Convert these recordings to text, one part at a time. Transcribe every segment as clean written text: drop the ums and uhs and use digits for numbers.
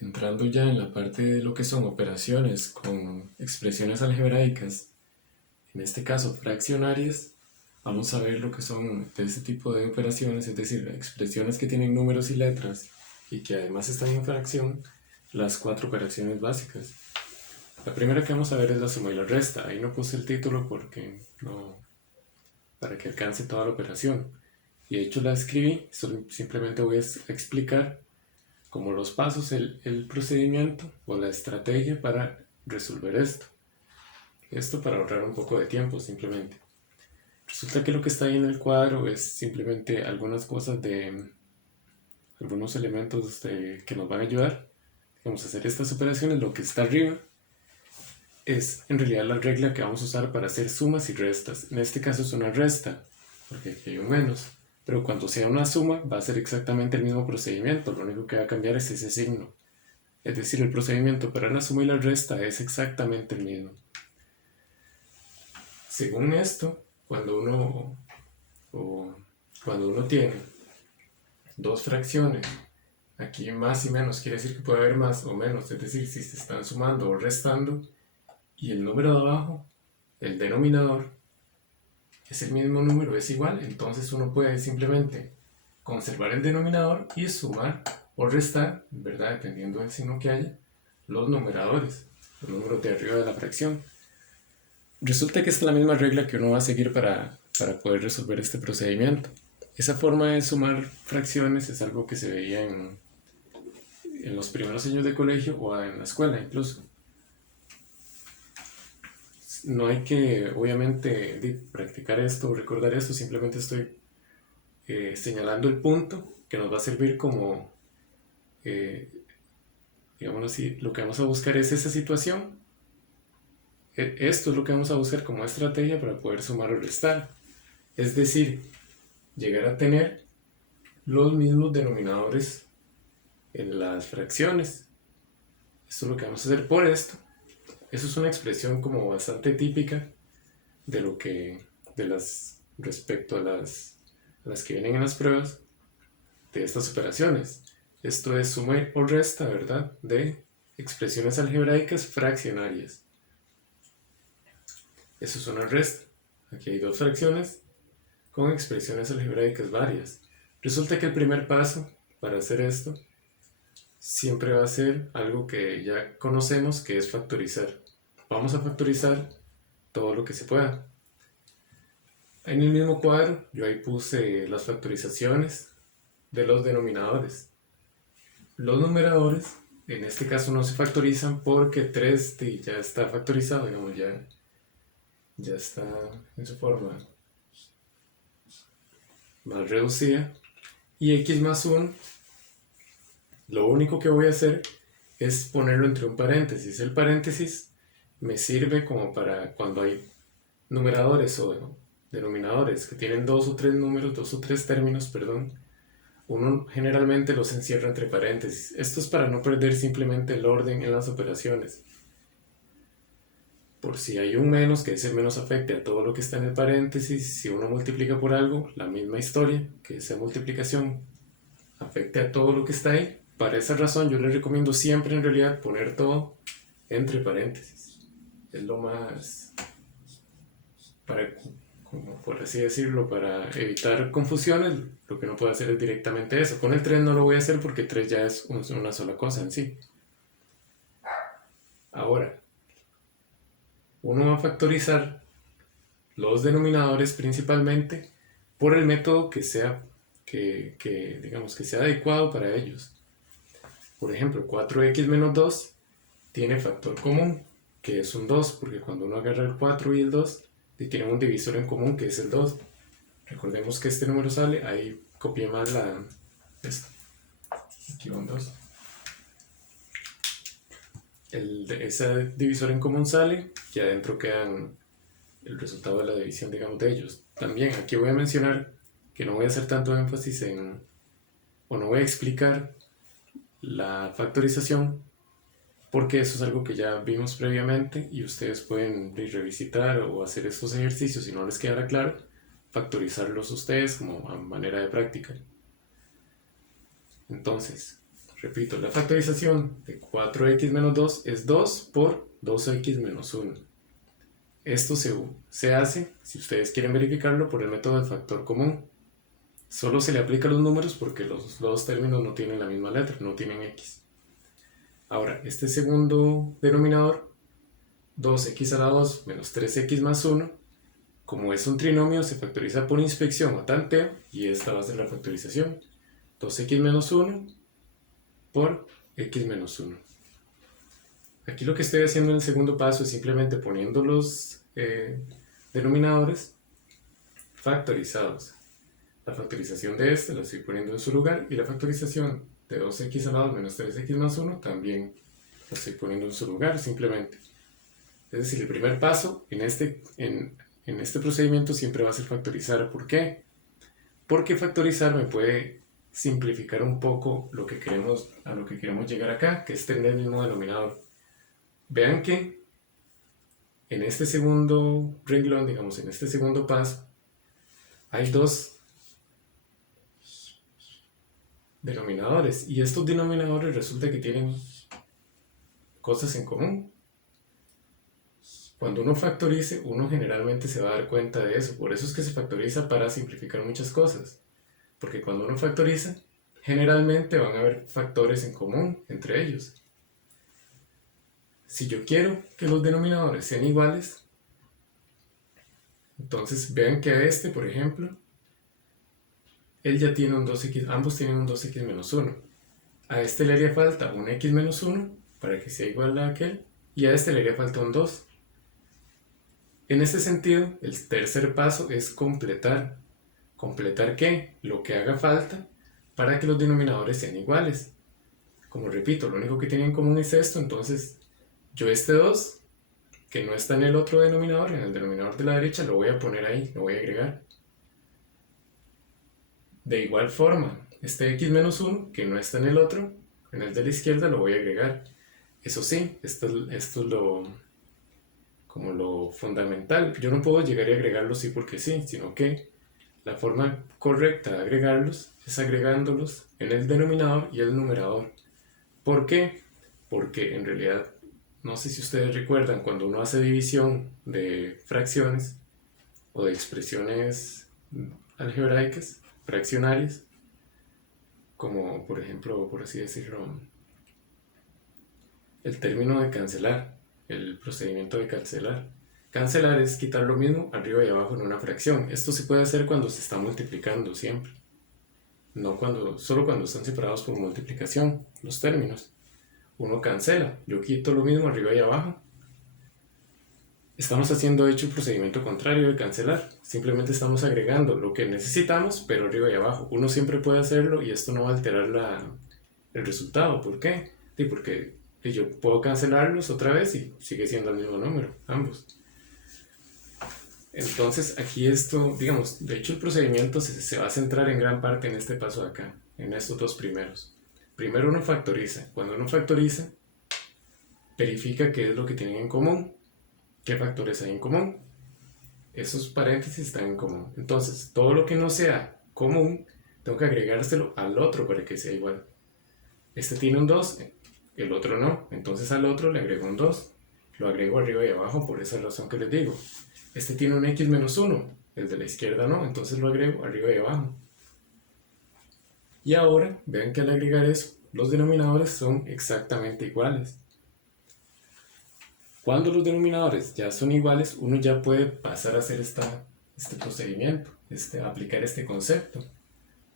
Entrando ya en la parte de lo que son operaciones con expresiones algebraicas, en este caso fraccionarias, vamos a ver lo que son de este tipo de operaciones, es decir, expresiones que tienen números y letras y que además están en fracción, las cuatro operaciones básicas. La primera que vamos a ver es la suma y la resta. Ahí no puse el título porque no, para que alcance toda la operación. Y de hecho la escribí, simplemente voy a explicar como los pasos, el procedimiento o la estrategia para resolver esto. Esto para ahorrar un poco de tiempo simplemente. Resulta que lo que está ahí en el cuadro es simplemente algunas cosas de algunos elementos que nos van a ayudar. Vamos a hacer estas operaciones. Lo que está arriba es en realidad la regla que vamos a usar para hacer sumas y restas. En este caso es una resta, porque aquí hay un menos. Pero cuando sea una suma va a ser exactamente el mismo procedimiento. Lo único que va a cambiar es ese signo. Es decir, el procedimiento para la suma y la resta es exactamente el mismo. Según esto, cuando uno tiene dos fracciones, aquí más y menos quiere decir que puede haber más o menos, es decir, si se están sumando o restando, y el número de abajo, el denominador, es el mismo número, es igual, entonces uno puede simplemente conservar el denominador y sumar o restar, ¿verdad? Dependiendo del signo que haya, los numeradores, los números de arriba de la fracción. Resulta que esta es la misma regla que uno va a seguir para poder resolver este procedimiento. Esa forma de sumar fracciones es algo que se veía en los primeros años de colegio o en la escuela incluso. No hay que, obviamente, practicar esto o recordar esto, simplemente estoy señalando el punto que nos va a servir como, eh, digamos así, lo que vamos a buscar es esa situación. Esto es lo que vamos a buscar como estrategia para poder sumar o restar. Es decir, llegar a tener los mismos denominadores en las fracciones. Esto es lo que vamos a hacer por esto. Eso es una expresión como bastante típica de lo que, de las, respecto a las que vienen en las pruebas de estas operaciones. Esto es suma o resta, ¿verdad? De expresiones algebraicas fraccionarias. Eso es una resta. Aquí hay dos fracciones con expresiones algebraicas varias. Resulta que el primer paso para hacer esto siempre va a ser algo que ya conocemos, que es factorizar. Vamos a factorizar todo lo que se pueda. En el mismo cuadro yo ahí puse las factorizaciones de los denominadores. Los numeradores en este caso no se factorizan porque 3 ya está factorizado, digamos, ya está en su forma más reducida. Y x más 1, lo único que voy a hacer es ponerlo entre un paréntesis. El paréntesis me sirve como para cuando hay numeradores o denominadores que tienen dos o tres números, dos o tres términos, perdón, uno generalmente los encierra entre paréntesis. Esto es para no perder simplemente el orden en las operaciones. Por si hay un menos, que ese menos afecte a todo lo que está en el paréntesis, si uno multiplica por algo, la misma historia, que esa multiplicación afecte a todo lo que está ahí. Para esa razón yo les recomiendo siempre en realidad poner todo entre paréntesis. Es lo más, para, como por así decirlo, para evitar confusiones, lo que no puedo hacer es directamente eso. Con el 3 no lo voy a hacer porque 3 ya es una sola cosa en sí. Ahora, uno va a factorizar los denominadores principalmente por el método que sea, digamos, que sea adecuado para ellos. Por ejemplo, 4x menos 2 tiene factor común, que es un 2, porque cuando uno agarra el 4 y el 2, tienen un divisor en común, que es el 2. Recordemos que este número sale, ahí copié más esto. Aquí va un 2. Ese divisor en común sale, y adentro quedan el resultado de la división, digamos, de ellos. También aquí voy a mencionar que no voy a hacer tanto énfasis o no voy a explicar la factorización, porque eso es algo que ya vimos previamente y ustedes pueden revisitar o hacer estos ejercicios si no les quedara claro, factorizarlos ustedes como a manera de práctica. Entonces, Repito, la factorización de 4x menos 2 es 2 por 2x menos 1. Esto se hace, si ustedes quieren verificarlo, por el método de factor común. Solo se le aplica a los números porque los dos términos no tienen la misma letra, no tienen x. Ahora, este segundo denominador, 2x a la 2 menos 3x más 1, como es un trinomio, se factoriza por inspección o tanteo, y esta va a ser la factorización. 2x menos 1 por x menos 1. Aquí lo que estoy haciendo en el segundo paso es simplemente poniendo los denominadores factorizados. La factorización de este la estoy poniendo en su lugar, y la factorización de 2x a la 2 menos 3x más 1 también la estoy poniendo en su lugar simplemente. Es decir, el primer paso en este procedimiento siempre va a ser factorizar. ¿Por qué? Porque factorizar me puede simplificar un poco a lo que queremos llegar acá, que es tener el mismo denominador. Vean que en este segundo renglón, digamos, en este segundo paso, hay dos denominadores, y estos denominadores resulta que tienen cosas en común. Cuando uno factorice, uno generalmente se va a dar cuenta de eso. Por eso es que se factoriza, para simplificar muchas cosas. Porque cuando uno factoriza, generalmente van a haber factores en común entre ellos. Si yo quiero que los denominadores sean iguales, entonces vean que a este, por ejemplo, él ya tiene un 2x, ambos tienen un 2x menos 1. A este le haría falta un x menos 1 para que sea igual a aquel, y a este le haría falta un 2. En este sentido, el tercer paso es completar. ¿Completar qué? Lo que haga falta para que los denominadores sean iguales. Como repito, lo único que tienen en común es esto, entonces yo este 2, que no está en el otro denominador, en el denominador de la derecha, lo voy a poner ahí, lo voy a agregar. De igual forma, este x menos 1, que no está en el otro, en el de la izquierda, lo voy a agregar. Eso sí, esto es como lo fundamental. Yo no puedo llegar y agregarlos sí porque sí, sino que la forma correcta de agregarlos es agregándolos en el denominador y el numerador. ¿Por qué? Porque en realidad, no sé si ustedes recuerdan, cuando uno hace división de fracciones o de expresiones algebraicas, fraccionarias, como por ejemplo, por así decirlo, el término de cancelar, el procedimiento de cancelar. Cancelar es quitar lo mismo arriba y abajo en una fracción. Esto se puede hacer cuando se está multiplicando siempre, no solo cuando están separados por multiplicación los términos. Uno cancela, yo quito lo mismo arriba y abajo. Estamos haciendo el procedimiento contrario de cancelar. Simplemente estamos agregando lo que necesitamos, pero arriba y abajo. Uno siempre puede hacerlo y esto no va a alterar el resultado. ¿Por qué? Sí, porque yo puedo cancelarlos otra vez y sigue siendo el mismo número, ambos. Entonces aquí esto, digamos, de hecho el procedimiento se va a centrar en gran parte en este paso de acá, en estos dos primeros. Primero uno factoriza. Cuando uno factoriza, verifica qué es lo que tienen en común. ¿Qué factores hay en común? Esos paréntesis están en común. Entonces, todo lo que no sea común, tengo que agregárselo al otro para que sea igual. Este tiene un 2, el otro no. Entonces al otro le agrego un 2. Lo agrego arriba y abajo por esa razón que les digo. Este tiene un x menos 1, el de la izquierda no. Entonces lo agrego arriba y abajo. Y ahora, vean que al agregar eso, los denominadores son exactamente iguales. Cuando los denominadores ya son iguales, uno ya puede pasar a hacer este procedimiento, aplicar este concepto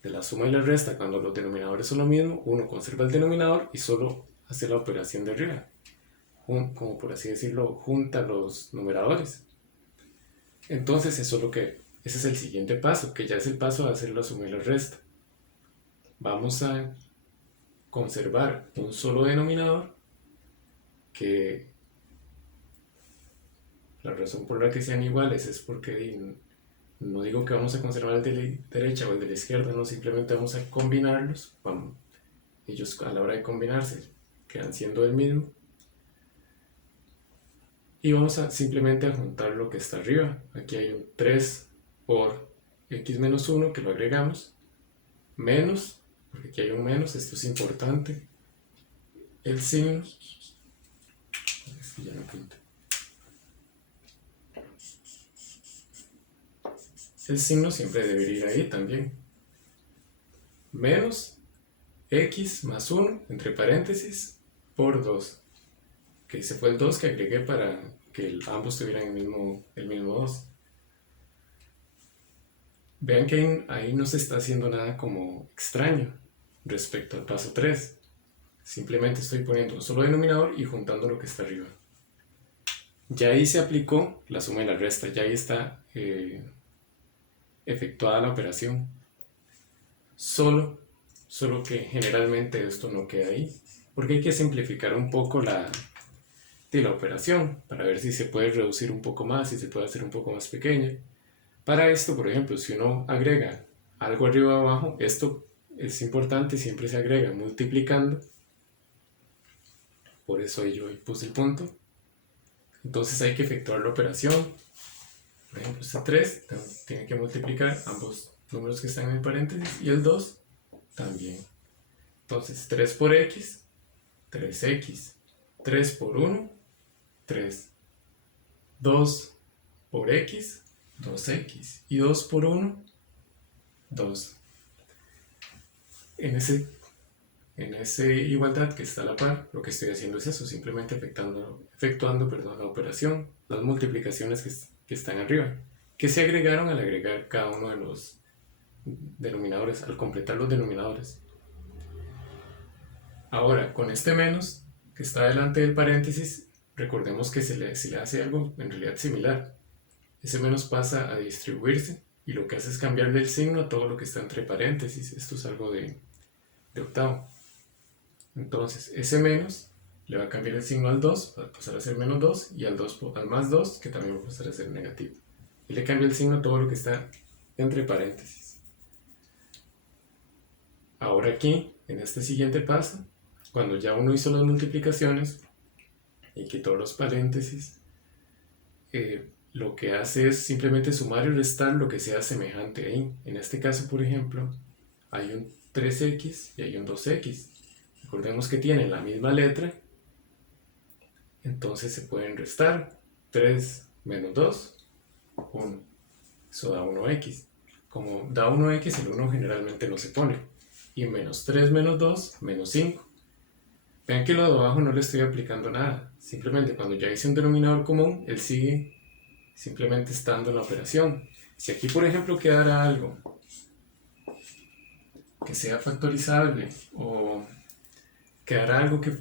de la suma y la resta. Cuando los denominadores son lo mismo, uno conserva el denominador y solo hace la operación de arriba, como por así decirlo, junta los numeradores. Entonces ese es el siguiente paso, que ya es el paso de hacer la suma y la resta. Vamos a conservar un solo denominador, que la razón por la que sean iguales es porque no digo que vamos a conservar el de la derecha o el de la izquierda, no, simplemente vamos a combinarlos. Ellos a la hora de combinarse quedan siendo el mismo. Y vamos a simplemente juntar lo que está arriba. Aquí hay un 3 por x menos 1 que lo agregamos, menos, porque aquí hay un menos, esto es importante, el signo, es que ya no pinta. El signo siempre debería ir ahí también. Menos x más 1, entre paréntesis, por 2. Que ese fue el 2 que agregué para que ambos tuvieran el mismo 2. Vean que ahí no se está haciendo nada como extraño respecto al paso 3. Simplemente estoy poniendo un solo denominador y juntando lo que está arriba. Ya ahí se aplicó la suma y la resta, ya ahí está efectuada la operación. Solo que generalmente esto no queda ahí, porque hay que simplificar un poco la operación para ver si se puede reducir un poco más, si se puede hacer un poco más pequeña. Para esto, por ejemplo, si uno agrega algo arriba o abajo, esto es importante, siempre se agrega multiplicando. Por eso yo puse el punto. Entonces hay que efectuar la operación. Por ejemplo, este 3 tiene que multiplicar ambos números que están en el paréntesis y el 2 también. Entonces 3 por x, 3x. 3 por 1, 3. 2 por x, 2x. Y 2 por 1, 2. En esa igualdad que está a la par, lo que estoy haciendo es eso, simplemente efectuando la operación, las multiplicaciones que están arriba, que se agregaron al agregar cada uno de los denominadores, al completar los denominadores. Ahora, con este menos que está delante del paréntesis, recordemos que se le hace algo en realidad similar. Ese menos pasa a distribuirse y lo que hace es cambiarle el signo a todo lo que está entre paréntesis. Esto es algo de octavo. Entonces, ese menos le va a cambiar el signo al 2, va a pasar a ser menos 2, y al más 2, que también va a pasar a ser negativo. Y le cambia el signo a todo lo que está entre paréntesis. Ahora aquí, en este siguiente paso, cuando ya uno hizo las multiplicaciones y quitó los paréntesis, lo que hace es simplemente sumar y restar lo que sea semejante ahí. En este caso, por ejemplo, hay un 3x y hay un 2x. Recordemos que tienen la misma letra, entonces se pueden restar. 3 menos 2, 1. Eso da 1x. Como da 1x, el 1 generalmente no se pone. Y menos 3 menos 2, menos 5. Vean que lo de abajo no le estoy aplicando nada. Simplemente cuando ya hice un denominador común, él sigue simplemente estando en la operación. Si aquí, por ejemplo, quedara algo que sea factorizable o quedara algo que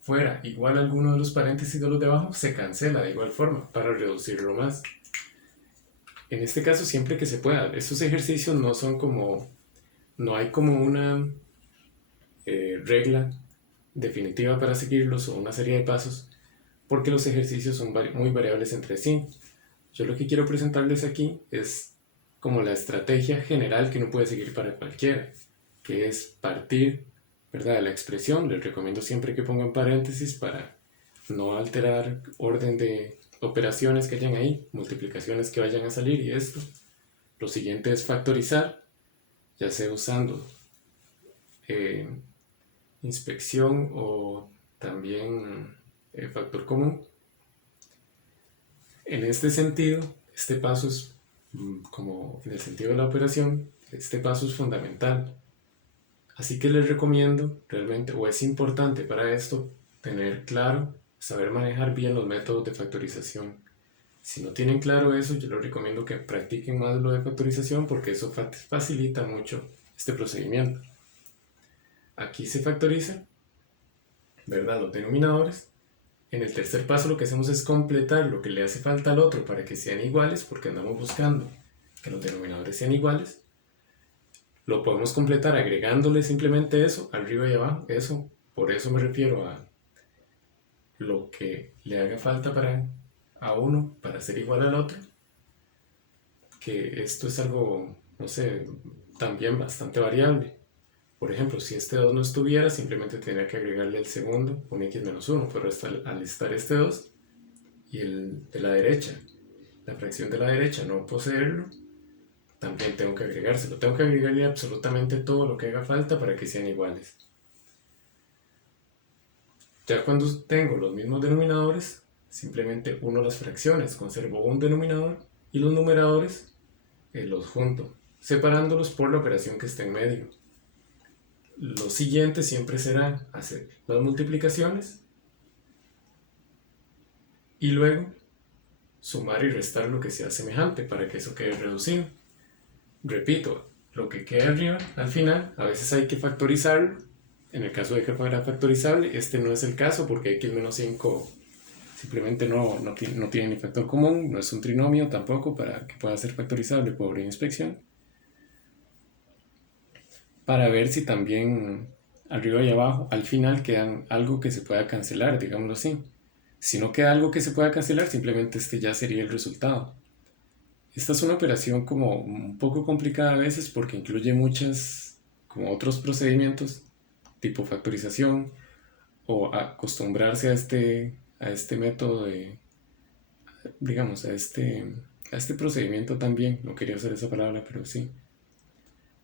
fuera igual a alguno de los paréntesis de los de abajo, se cancela de igual forma para reducirlo más. En este caso, siempre que se pueda. Estos ejercicios no son como, no hay como una regla definitiva para seguirlos o una serie de pasos, porque los ejercicios son muy variables entre sí. Yo lo que quiero presentarles aquí es como la estrategia general que uno puede seguir para cualquiera, que es partir, ¿verdad?, de la expresión. Les recomiendo siempre que pongan paréntesis para no alterar orden de operaciones que hayan ahí, multiplicaciones que vayan a salir y esto. Lo siguiente es factorizar, ya sea usando inspección o también factor común. En este sentido, este paso es como en el sentido de la operación, este paso es fundamental. Así que les recomiendo realmente, o es importante para esto, tener claro, saber manejar bien los métodos de factorización. Si no tienen claro eso, yo les recomiendo que practiquen más lo de factorización porque eso facilita mucho este procedimiento. Aquí se factoriza, ¿verdad?, los denominadores. En el tercer paso lo que hacemos es completar lo que le hace falta al otro para que sean iguales, porque andamos buscando que los denominadores sean iguales. Lo podemos completar agregándole simplemente eso, arriba y abajo, eso. Por eso me refiero a lo que le haga falta a uno para ser igual al otro. Que esto es algo, no sé, también bastante variable. Por ejemplo, si este 2 no estuviera, simplemente tendría que agregarle el segundo, un x menos 1, pero al estar este 2 y el de la derecha, la fracción de la derecha no poseerlo, también tengo que agregárselo. Tengo que agregarle absolutamente todo lo que haga falta para que sean iguales. Ya cuando tengo los mismos denominadores, simplemente uno las fracciones, conservo un denominador y los numeradores los junto, separándolos por la operación que está en medio. Lo siguiente siempre será hacer las multiplicaciones y luego sumar y restar lo que sea semejante para que eso quede reducido. Repito, lo que queda arriba al final, a veces hay que factorizarlo. En el caso de que fuera factorizable, este no es el caso porque x menos 5 simplemente no tiene ni factor común, no es un trinomio tampoco para que pueda ser factorizable por inspección. Para ver si también arriba y abajo al final quedan algo que se pueda cancelar, digámoslo así. Si no queda algo que se pueda cancelar, simplemente este ya sería el resultado. Esta es una operación como un poco complicada a veces porque incluye muchas, como otros procedimientos, tipo factorización o acostumbrarse a este método de, digamos, a este procedimiento también, no quería usar esa palabra, pero sí,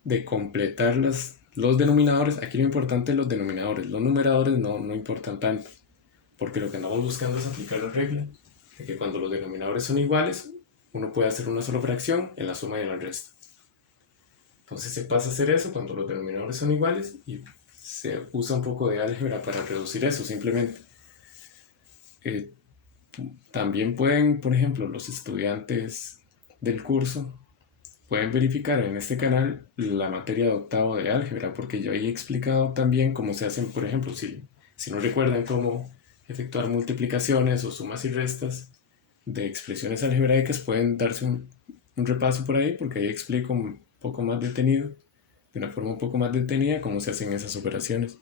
de completar los denominadores. Aquí lo importante es los denominadores, los numeradores no importan tanto, porque lo que andamos buscando es aplicar la regla de que cuando los denominadores son iguales, uno puede hacer una sola fracción en la suma y en la resta. Entonces se pasa a hacer eso cuando los denominadores son iguales y se usa un poco de álgebra para reducir eso simplemente. Eh, También pueden, por ejemplo, los estudiantes del curso pueden verificar en este canal la materia de octavo de álgebra, porque yo ahí he explicado también cómo se hacen, por ejemplo, si no recuerdan cómo efectuar multiplicaciones o sumas y restas de expresiones algebraicas, pueden darse un repaso por ahí, porque ahí explico un poco más detenido, de una forma un poco más detenida, cómo se hacen esas operaciones.